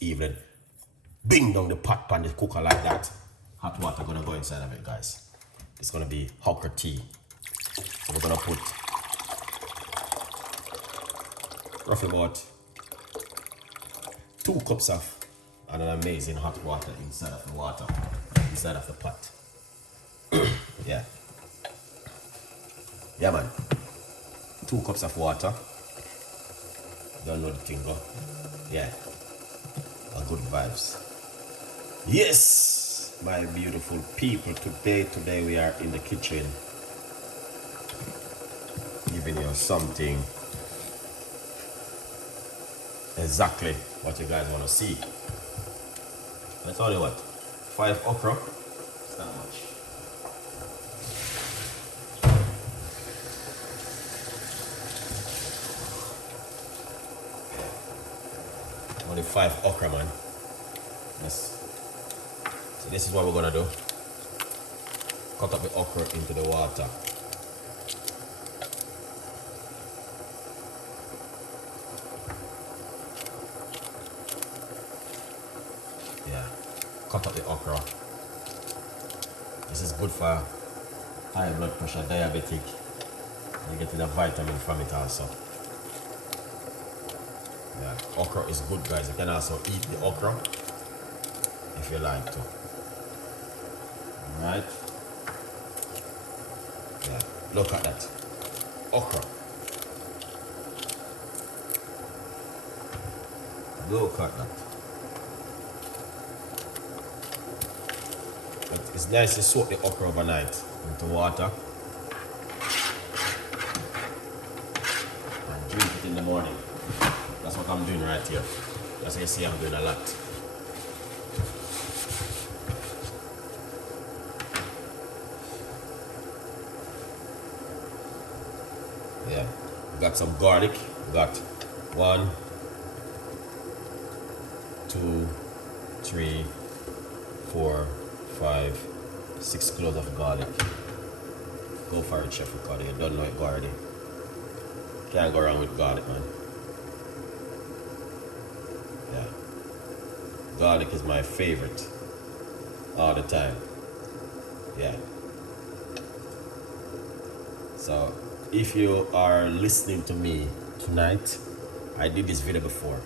evening. Bring down the pot pan the cooker like that. Hot water gonna go inside of it, guys. It's gonna be okra tea. So we're gonna put roughly about 2 cups of an amazing hot water inside of the inside of the pot. Yeah. Yeah, man. 2 cups of water. Don't know the thing, go. Yeah. A good vibes. Yes, my beautiful people. Today we are in the kitchen, giving you something exactly what you guys want to see. That's only what? 5 okra. It's not much. Only 5 okra, man. Yes. So this is what we're gonna do. Cut up the okra into the water. Yeah. Cut up the okra. This is good for high blood pressure, diabetic. You're getting a vitamin from it also. Yeah, okra is good, guys. You can also eat the okra if you like to. Alright? Yeah, look at that. Okra. Look at that. But it's nice to soak the okra overnight into water and drink it in the morning. That's what I'm doing right here. That's what you see I'm doing a lot. Yeah, we got some garlic. We got 1, 2, 3, 4, 5, 6 cloves of garlic. Go for it, Chef Ricardo. You don't know it already. Can't go wrong with garlic, man. Yeah. Garlic is my favorite. All the time. Yeah. So, if you are listening to me tonight, I did this video before.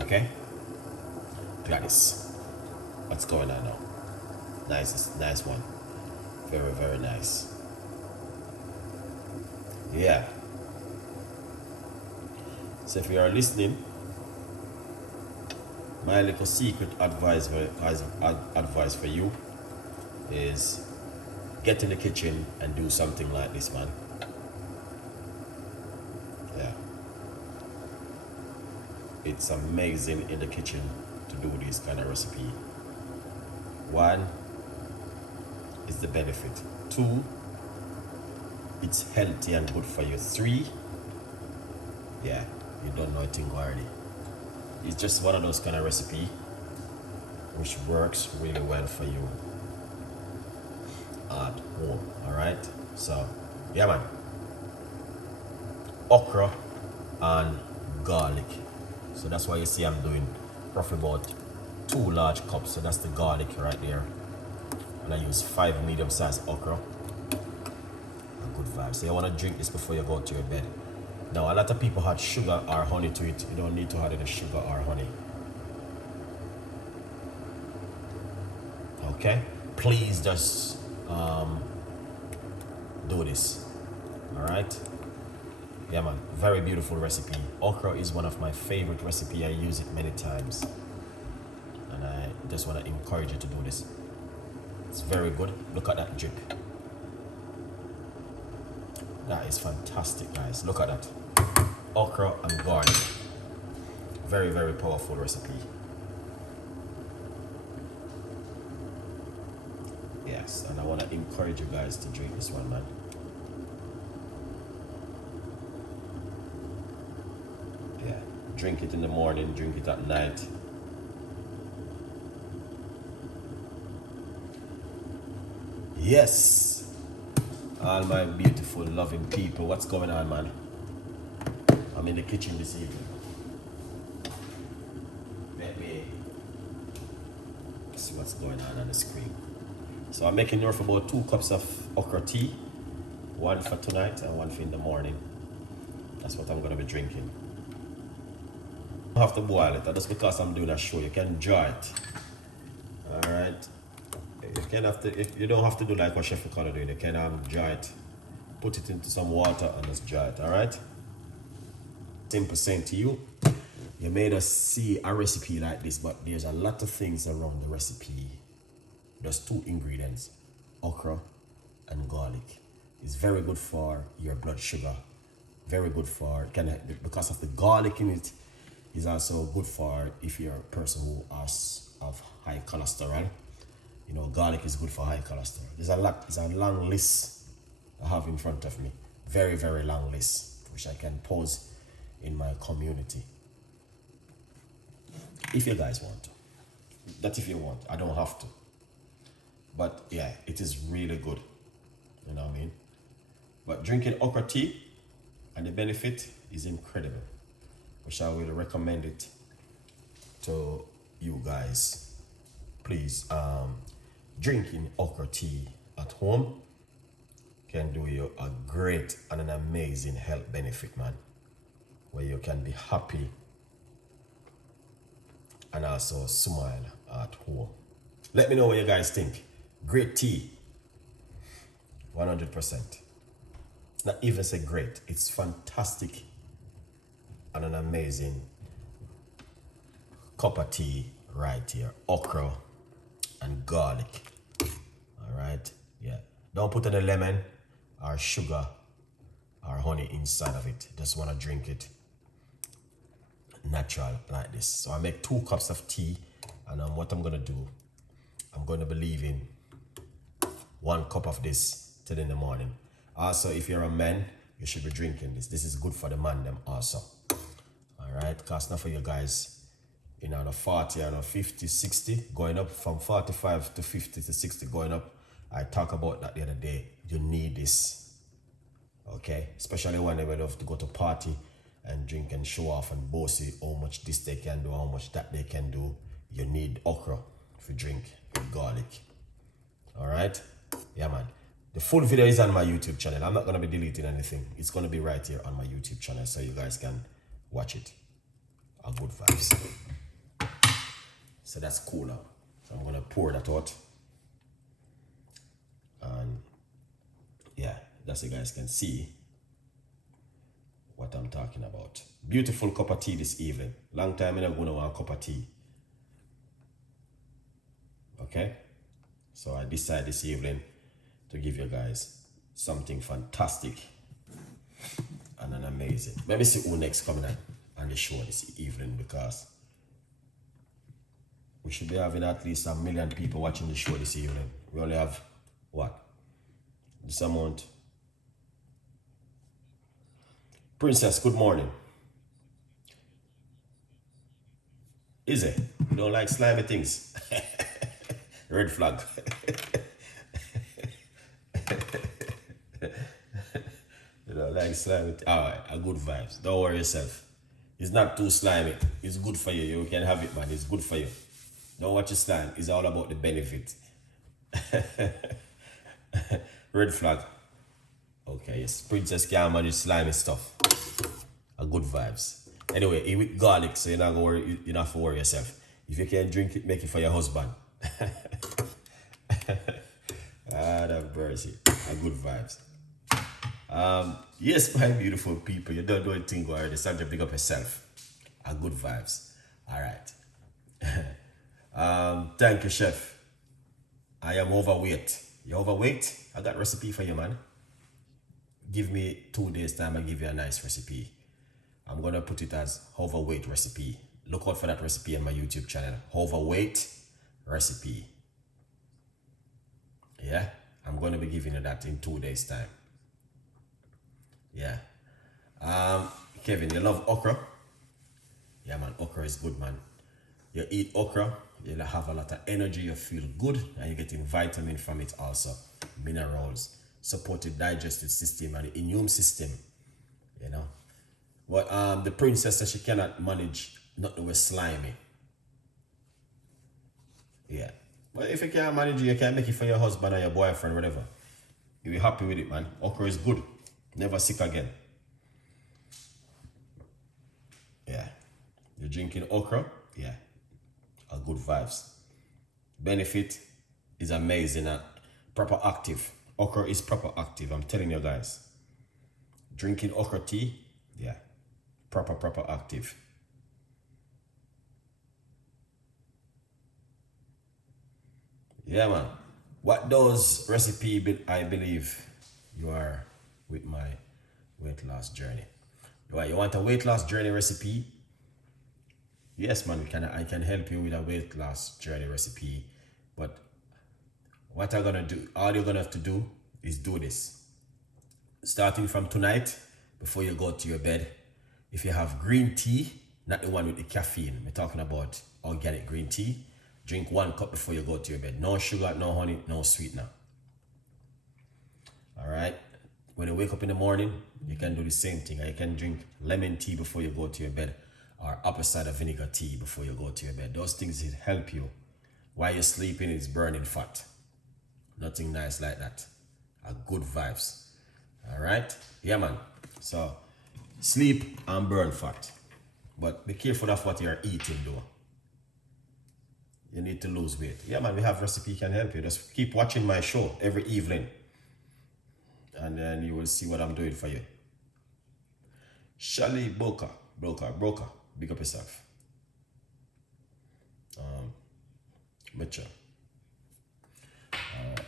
Okay? Look at this. What's going on now? Nice one. Very, very nice. Yeah. So if you are listening, my little secret advice for you is get in the kitchen and do something like this, man. Yeah. It's amazing in the kitchen to do this kind of recipe. 1, is the benefit. 2, it's healthy and good for you. 3, yeah, you don't know a thing already. It's just one of those kind of recipe which works really well for you at home. Alright, so yeah, man. Okra and garlic. So that's why you see I'm doing roughly about 2 large cups. So that's the garlic right there. And I use 5 medium-sized okra. A good vibe. So you want to drink this before you go to your bed. Now, a lot of people add sugar or honey to it. You don't need to add any sugar or honey. Okay? Please just do this. Alright? Yeah, man. Very beautiful recipe. Okra is one of my favorite recipes. I use it many times. And I just want to encourage you to do this. It's very good. Look at that drip. That is fantastic, guys. Look at that. Okra and garlic. Very, very powerful recipe. Yes, and I want to encourage you guys to drink this one, man. Yeah, drink it in the morning, drink it at night. Yes, all my beautiful, loving people, what's going on, man? I'm in the kitchen this evening. see what's going on the screen. So I'm making enough about 2 cups of okra tea, one for tonight and one for in the morning. That's what I'm gonna be drinking. I don't have to boil it, just because I'm doing a show. You can dry it. All right. You don't have to do like what Chef Ricardo did. You can dry it, put it into some water and just dry it. All right. Simple saying to you, you made us see a recipe like this, but there's a lot of things around the recipe. There's 2 ingredients, okra and garlic. It's very good for your blood sugar. Very good for, because of the garlic in it, is also good for if you're a person who has of high cholesterol. You know, garlic is good for high cholesterol. There's a lot, it's a long list I have in front of me. Very, very long list, which I can post in my community. If you guys want to. That if you want, I don't have to. But yeah, it is really good. You know what I mean? But drinking okra tea and the benefit is incredible, which I will recommend it to you guys. Please, drinking okra tea at home can do you a great and an amazing health benefit, man, where you can be happy and also smile at home. Let me know what you guys think. Great tea, 100%. Not even say great, it's fantastic and an amazing cup of tea right here. Okra and garlic. All right, yeah. Don't put any lemon or sugar or honey inside of it. Just want to drink it natural like this. So I make 2 cups of tea, and what I'm gonna do, I'm gonna be leaving 1 cup of this till in the morning. Also, if you're a man, you should be drinking this. This is good for the man them also. All right, because not for you guys, you know, the 40 and the 50, 60, going up from 45 to 50 to 60 going up. I talked about that the other day. You need this, okay? Especially when they have to go to party and drink and show off and boast how much this they can do, how much that they can do. You need okra for drink with garlic. All right? Yeah, man. The full video is on my YouTube channel. I'm not going to be deleting anything. It's going to be right here on my YouTube channel so you guys can watch it. A good vibes. So that's cool now. So I'm going to pour that out. And yeah, that's so you guys can see what I'm talking about. Beautiful cup of tea this evening. Long time I'm going to want a cup of tea. Okay? So I decided this evening to give you guys something fantastic and an amazing. Let me see who next coming on the show this evening, because we should be having at least 1 million people watching the show this evening. We only have, what? This amount. Princess, good morning. Is it? You don't like slimy things? Red flag. You know, like slimy. Alright, a good vibes. Don't worry yourself. It's not too slimy. It's good for you. You can have it, man. It's good for you. Don't watch your slime. It's all about the benefit. Red flag. Okay, yes. Princess can't manage slimy stuff. A good vibes. Anyway, eat with garlic, so you're not gonna worry, you don't have to worry yourself. If you can drink it, make it for your husband. Ah, that mercy. A good vibes. Yes, my beautiful people, you don't do anything already. It's time to pick up yourself. A good vibes. All right. Thank you, chef. I am overweight. You overweight? I got recipe for you, man. Give me 2 days time, I'll give you a nice recipe. I'm gonna put it as overweight recipe. Look out for that recipe on my YouTube channel. Overweight recipe. Yeah, I'm gonna be giving you that in 2 days time. Yeah. Kevin, you love okra? Yeah, man, okra is good, man. You eat okra, you'll have a lot of energy, you feel good, and you're getting vitamin from it also. Minerals, support the digestive system and the immune system, you know. But the princess says she cannot manage nothing with slimy. Yeah. But if you can't manage it, you can make it for your husband or your boyfriend, whatever. You'll be happy with it, man. Okra is good. Never sick again. Yeah. You're drinking okra? Yeah. A good vibes. Benefit is amazing and proper active. Okra is proper active, I'm telling you guys. Drinking okra tea, yeah. Proper active. Yeah, man. What does recipe I believe you are with my weight loss journey? You want a weight loss journey recipe? Yes, man. I can help you with a weight loss journey recipe. But what I'm gonna do, all you're gonna have to do is do this. Starting from tonight, before you go to your bed, if you have green tea, not the one with the caffeine, we're talking about organic green tea. Drink 1 cup before you go to your bed. No sugar, no honey, no sweetener. All right. When you wake up in the morning, you can do the same thing. You can drink lemon tea before you go to your bed, or apple cider vinegar tea before you go to your bed. Those things will help you. While you're sleeping, it's burning fat. Nothing nice like that. A good vibes. All right. Yeah, man. So sleep and burn fat. But be careful of what you're eating, though. You need to lose weight. Yeah, man, we have recipe can help you. Just keep watching my show every evening. And then you will see what I'm doing for you. Shali Broker. Big up yourself. Mitchell.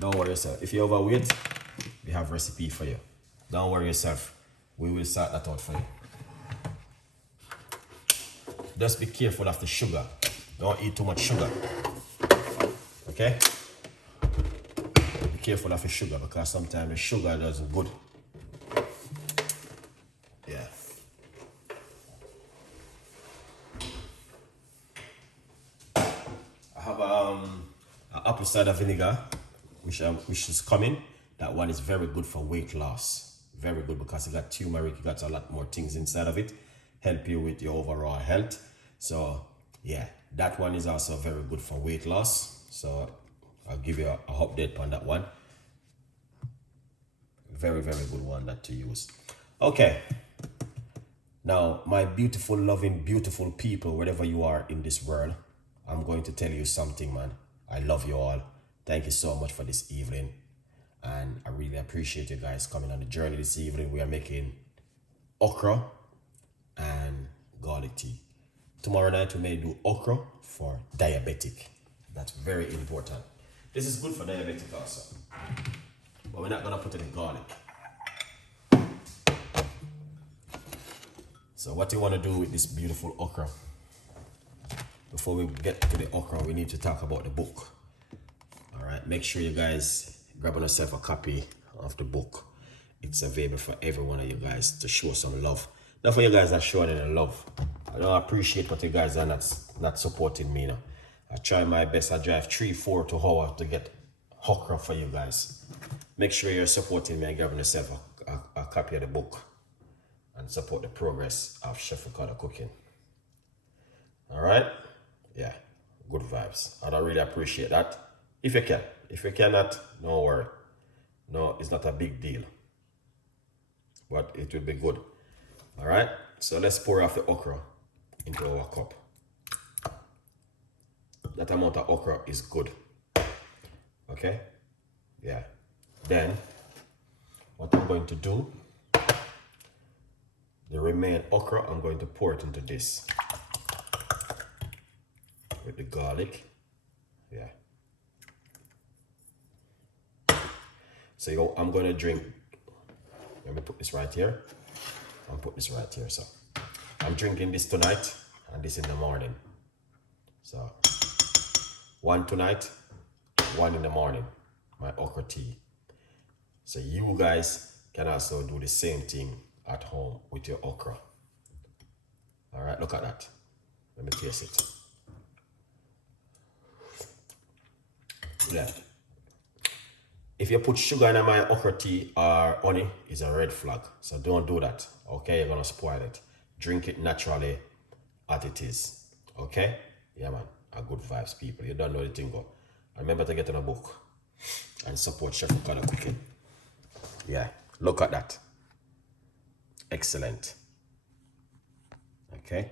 Don't worry yourself. If you're overweight, we have recipe for you. Don't worry yourself. We will sort that out for you. Just be careful of the sugar. Don't eat too much sugar. Okay? Be careful of the sugar because sometimes the sugar doesn't good. Yeah. I have an apple cider vinegar which is coming. That one is very good for weight loss. Very good because it got turmeric, it got a lot more things inside of it. Help you with your overall health. So yeah, that one is also very good for weight loss. So I'll give you a update on that one. Very good one that to use. Okay. Now, my beautiful, loving, beautiful people, wherever you are in this world, I'm going to tell you something, man. I love you all. Thank you so much for this evening. And I really appreciate you guys coming on the journey this evening. We are making okra and garlic tea. Tomorrow night we may do okra for diabetic. That's very important. This is good for diabetic also. But we're not gonna put any garlic. So what you wanna do with this beautiful okra? Before we get to the okra, we need to talk about the book. All right, make sure you guys grab yourself a copy of the book. It's available for every one of you guys to show some love. Not for you guys that showing any love. I don't appreciate what you guys are not supporting me now. I try my best. I drive 3-4 hours to get okra for you guys. Make sure you're supporting me and grabbing yourself a copy of the book and support the progress of Chef Ricardo Cooking. All right? Yeah, good vibes. And I really appreciate that. If you can. If you cannot, don't worry. No, it's not a big deal. But it will be good. All right? So let's pour off the okra into our cup. That amount of okra is good. Okay? Yeah. Then, what I'm going to do, the remaining okra, I'm going to pour it into this. With the garlic. Yeah. So I'm going to drink. Let me put this right here. I'll put this right here. So I'm drinking this tonight and this in the morning. So 1 tonight, 1 in the morning, my okra tea. So you guys can also do the same thing at home with your okra. All right, look at that. Let me taste it. Yeah. If you put sugar in my okra tea or honey, it's a red flag. So don't do that. Okay, you're gonna spoil it. Drink it naturally as it is. Okay? Yeah, man. A good vibes, people. You don't know the thing, go. Remember to get in a book and support Chef Okra cooking. Yeah, look at that. Excellent. Okay.